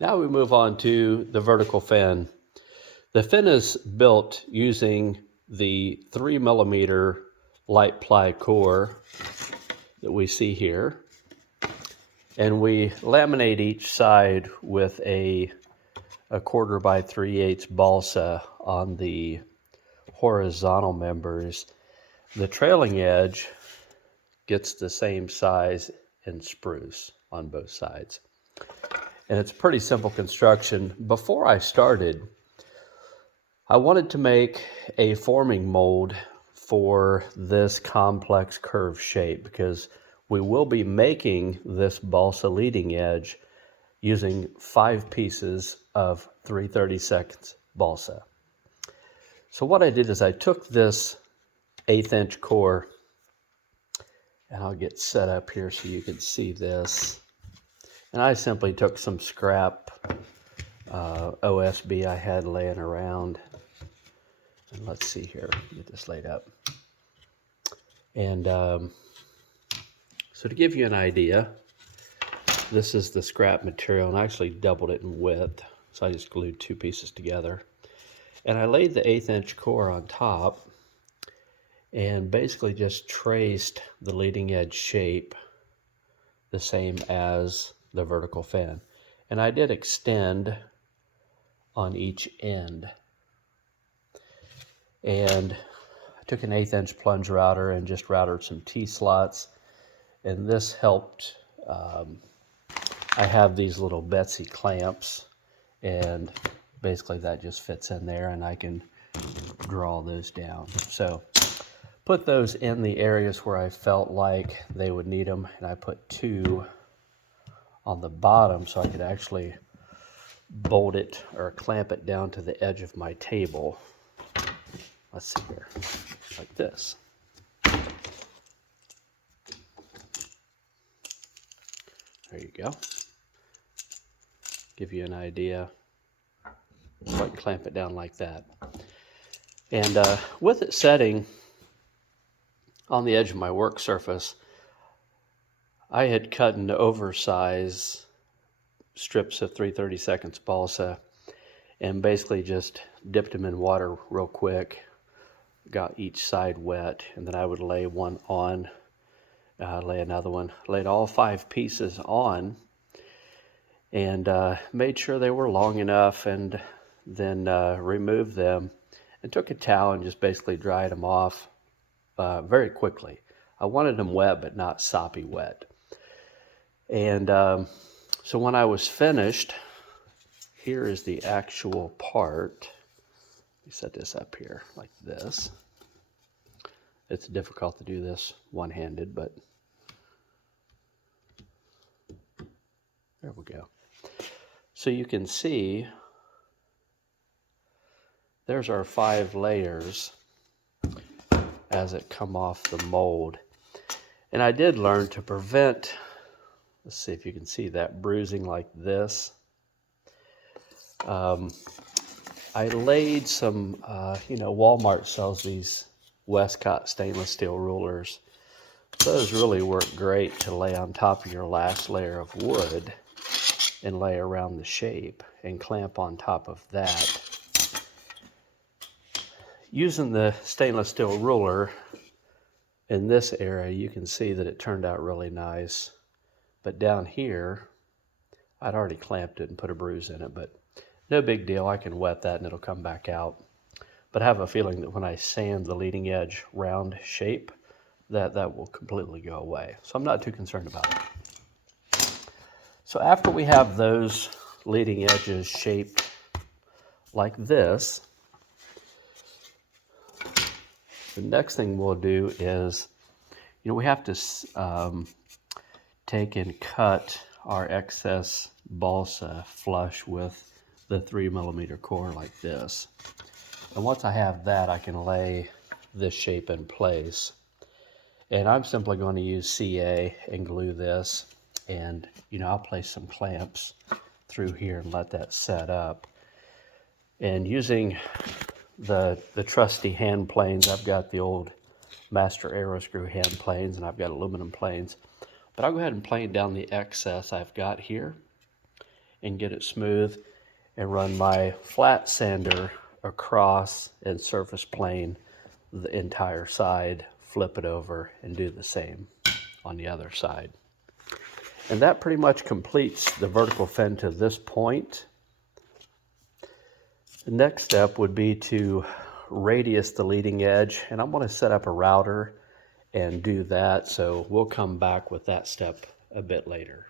Now we move on to the vertical fin. The fin is built using the 3mm light ply core that we see here. And we laminate each side with a 1/4 by 3/8 balsa on the horizontal members. The trailing edge gets the same size in spruce on both sides. And it's a pretty simple construction. Before I started, I wanted to make a forming mold for this complex curve shape because we will be making this balsa leading edge using 5 pieces of 3/32 balsa. So what I did is I took this 1/8 inch core, and I'll get set up here so you can see this. And I simply took some scrap OSB I had laying around. And let's see here, get this laid up. And so to give you an idea, this is the scrap material, and I actually doubled it in width. So I just glued 2 pieces together. And I laid the 1/8 inch core on top and basically just traced the leading edge shape the same as the vertical fin. And I did extend on each end. And I took an 1/8 inch plunge router and just routed some T-slots. And this helped. I have these little Betsy clamps, and basically that just fits in there, and I can draw those down. So put those in the areas where I felt like they would need them, and I put 2 on the bottom so I could actually bolt it or clamp it down to the edge of my table. Let's see here, like this. There you go. Give you an idea. So I can clamp it down like that. And with it setting on the edge of my work surface, I had cut into oversized strips of 3/32 balsa and basically just dipped them in water real quick, got each side wet, and then I would lay one on, lay another one, laid all 5 pieces on, and made sure they were long enough, and then removed them and took a towel and just basically dried them off very quickly. I wanted them wet, but not soppy wet. And so when I was finished, here is the actual part. Let me set this up here like this. It's difficult to do this one-handed, but there we go. So you can see there's our 5 layers as it come off the mold. And I did learn to prevent, let's see if you can see that, bruising like this. I laid some, Walmart sells these Westcott stainless steel rulers. Those really work great to lay on top of your last layer of wood and lay around the shape and clamp on top of that. Using the stainless steel ruler in this area, you can see that it turned out really nice. But down here, I'd already clamped it and put a bruise in it, but no big deal. I can wet that and it'll come back out. But I have a feeling that when I sand the leading edge round shape, that will completely go away. So I'm not too concerned about it. So after we have those leading edges shaped like this, the next thing we'll do is, we have to take and cut our excess balsa flush with the 3mm core like this. And once I have that, I can lay this shape in place. And I'm simply going to use CA and glue this, and I'll place some clamps through here and let that set up. And using the trusty hand planes, I've got the old Master Arrow Screw hand planes, and I've got aluminum planes. But I'll go ahead and plane down the excess I've got here. and get it smooth, and run my flat sander across and surface plane the entire side, flip it over, and do the same on the other side. And that pretty much completes the vertical fin to this point. The next step would be to radius the leading edge, and I'm going to set up a router and do that, so we'll come back with that step a bit later.